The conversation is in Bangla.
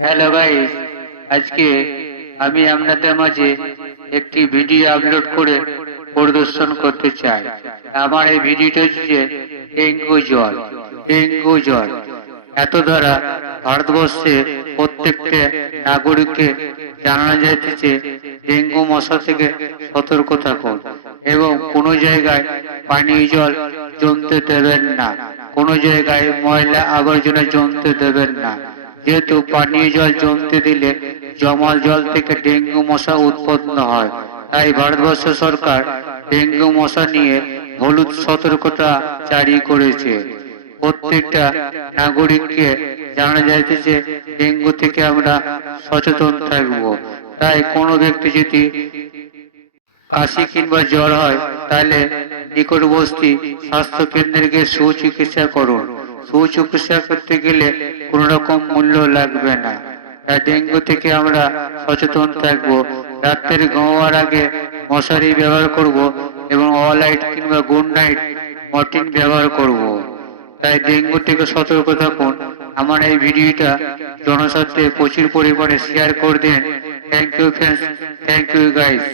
হ্যালো গাইস, আজকে আমি আপনাদের মাঝে একটি ভিডিও আপলোড করে প্রদর্শন করতে চাই। আমার এই ভিডিওটা হচ্ছে ডেঙ্গু জ্বর এত দ্বারা ভারতবর্ষে প্রত্যেকটা নাগরিককে জানানো যাইতেছে ডেঙ্গু মশা থেকে সতর্ক থাকুন এবং কোনো জায়গায় পানীয় জল জমতে দেবেন না, কোনো জায়গায় ময়লা আবর্জনা জমতে দেবেন না। যেহেতু পানীয় জল জমতে দিলে জমাল জল থেকে ডেঙ্গু মশা উৎপন্ন হয়, তাই ভারতবর্ষ সরকার ডেঙ্গু মশা নিয়ে হলুদ সতর্কতা জারি করেছে। প্রত্যেকটা নাগরিককে জানা যাইতেছে ডেঙ্গু থেকে আমরা সচেতন থাকব। তাই কোনো ব্যক্তি যদি কাশি কিংবা জ্বর হয় তাহলে নিকটবর্তী স্বাস্থ্য কেন্দ্রে গিয়ে সুচিকিৎসা করুন। সুচিকিৎসা করতে গেলে কোনো রকম মূল্য লাগবে না। তাই ডেঙ্গু থেকে আমরা সচেতন থাকবো। রাত্রে ঘুমাবার আগে মশারি ব্যবহার করব এবং অলাইট কিংবা গুড নাইট মর্টিন ব্যবহার করব। তাই ডেঙ্গু থেকে সতর্ক থাকুন। আমার এই ভিডিওটা জনস্বার্থে প্রচুর পরিমাণে শেয়ার করে দিন। Thank you friends, thank you guys.